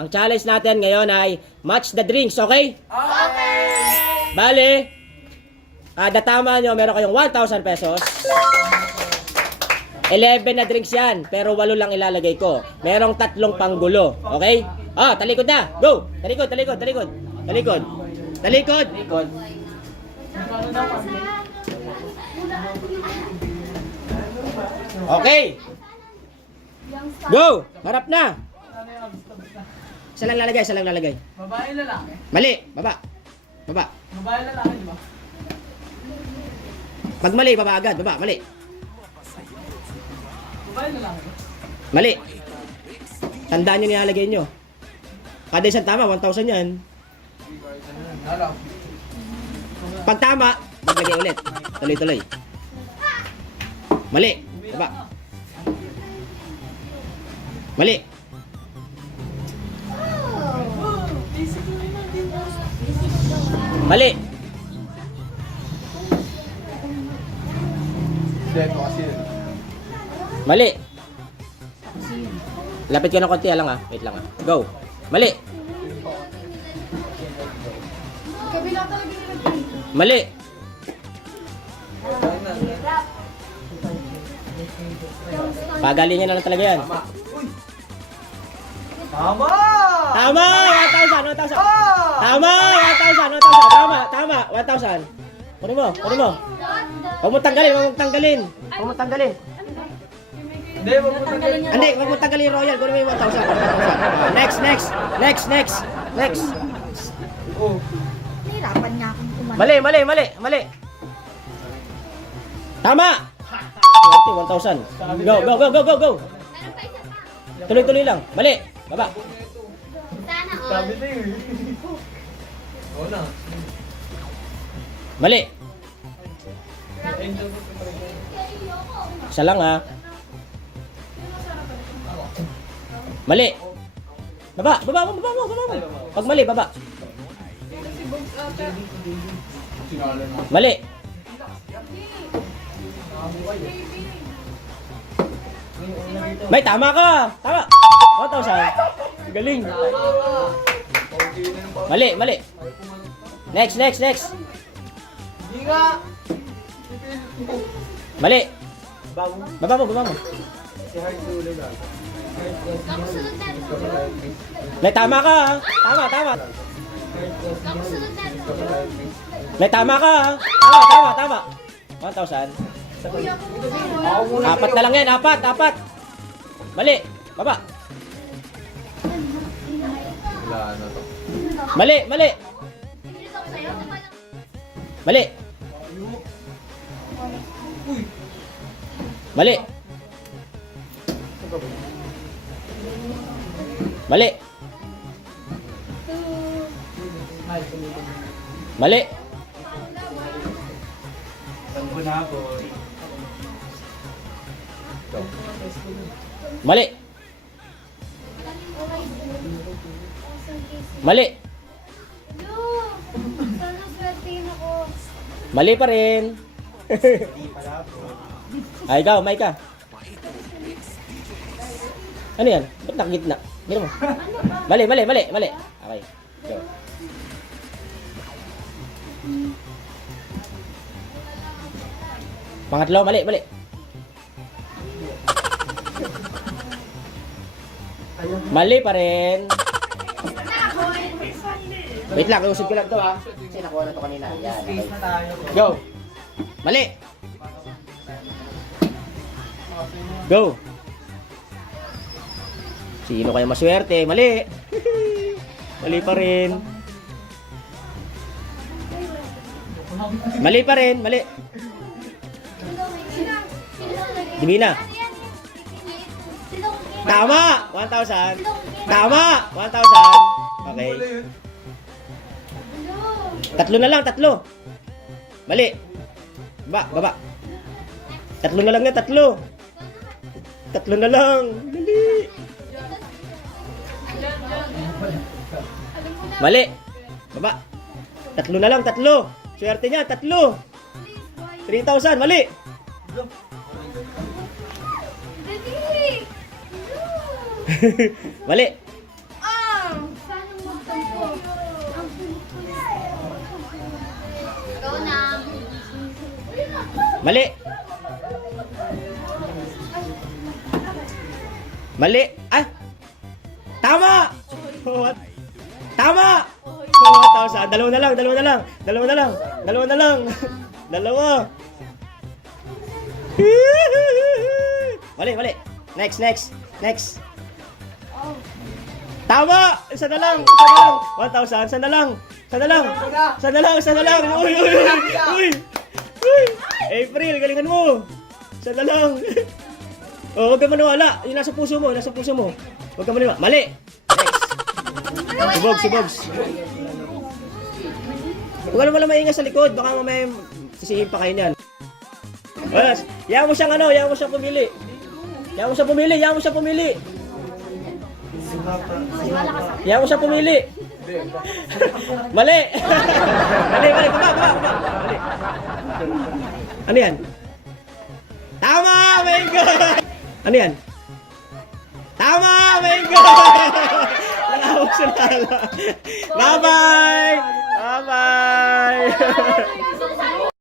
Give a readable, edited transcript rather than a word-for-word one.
Ang challenge natin ngayon ay match the drinks, okay? Okay! Bale, kada tama nyo, meron kayong 1,000 pesos. 11 na drinks yan, pero 8 lang ilalagay ko. Merong 3 panggulo, okay? Ah, talikod na. Go! Talikod, talikod, talikod. Talikod. Talikod. Talikod. Okay. Go! Harap na. Isa lang lalagay, isa lang lalagay. Babae lalaki? Mali, baba. Baba. Babae lalaki, di ba? Pag mali, baba agad. Baba, mali. Babae lalaki? Mali. Tandaan nyo nilalagay nyo. Kada isang tama, 1,000 yan. Alam. Pag tama, maglagay ulit. Tuloy-tuloy. Mali. Baba. Mali. Mali. Dito kasi yun. Mali. Lapit ka ng konti lang ah. Wait lang ah. Go. Mali. Kabila talaga nilagay. Mali. Pagalingan na lang talaga yan. Tama! Tama! 1,000! 1,000! Ah! Tama! 1,000! 1,000! Tama! Tama! 1,000! Kunin mo! Kunin mo! Huwag mo tanggalin! Huwag mo tanggalin! Huwag mo tanggalin! Hindi, wag mo tanggalin. Hindi! Huwag mo tanggalin yung royal! Kunin mo yung 1,000! 1,000! Next! Next! Next! Next! Next! Oh. Nahirapan niya akong kumain. Mali! Mali! Mali! Mali! Tama! 1,000! Go! Go! Go! Go! Go! Go! Tuloy-tuloy lang! Mali! Baba! Sana all. Sabi na yun. Oo na. Mali! Isa lang ha. Mali! Baba! Baba mo! Baba mo! Baba mo! Pag mali, baba! Mali! May tama ka! Tama! 1,000! Galing! Mali! Mali! Next! Next! Next! Hindi nga. Mali! Baba mo! Baba mo! Kamusunod na. May tama ka! Tama! Tama! Kamusunod na. May tama ka! Tama! Tama! Tama! 1,000. Apat na lang yan! Apat! Apat! Mali! Baba! Wala na to. Mali! Mali! Mali! Mali! Mali! Mali! Tango na ako. Mali! Mali! Sana swertein ako. Mali pa rin! Ay, ikaw, may ka. Ano yan? Ba't nakagitna? Mira mo. Mali, mali, mali, mali. Okay. Go. Pangatlo, mali, mali. Mali pa rin. Wait lang, iusip ko lang to ha. Kasi nakuha na to kanina. Yan, okay. Na tayo. Go! Mali! Go! Sino kaya maswerte? Mali! Mali pa rin. Mali pa rin, mali. Divina. Tama! 1,000. Tama! 1,000. Okay. Tatlo na lang, tatlo. Mali. Baba, baba. Tatlo na lang yan, tatlo. Tatlo na lang. Dali. Mali. Baba. Tatlo na lang, tatlo. Swerte niya, tatlo. 3,000, mali. Mali. Mali. Mali. Ah! Tama! What? Tama! 1,000. Dalawa na lang, dalawa na lang. Dalawa na lang. Dalawa na lang. Dalawa. Mali, mali. Next, next. Next. Tama! Isa na lang. Isa na lang. 1,000. Isa na lang. Isa na lang. Isa na lang. Isa na lang. Uy, uy, uy. Uy. Uy. April, galingan mo. Isa na lang. Oh, huwag ka maniwala. Yung nasa puso mo. Nasa puso mo. Huwag ka maniwala. Mali. Next. Si Bogs, si Bogs. Huwag ka naman maingay sa likod. Baka mamaya sisihin pa kayo niyan. Yaw mo siyang ano. Yaw mo siyang pumili. Yaw mo siyang pumili. Yaw mo siyang pumili. Yaw mo siyang pumili. Mali. Mali, mali. Baba, baba, baba. Mali. Ano yan? Tama! My God! Ano yan? Tama! My God! Nakahawak sa lala. Bye-bye! Bye-bye!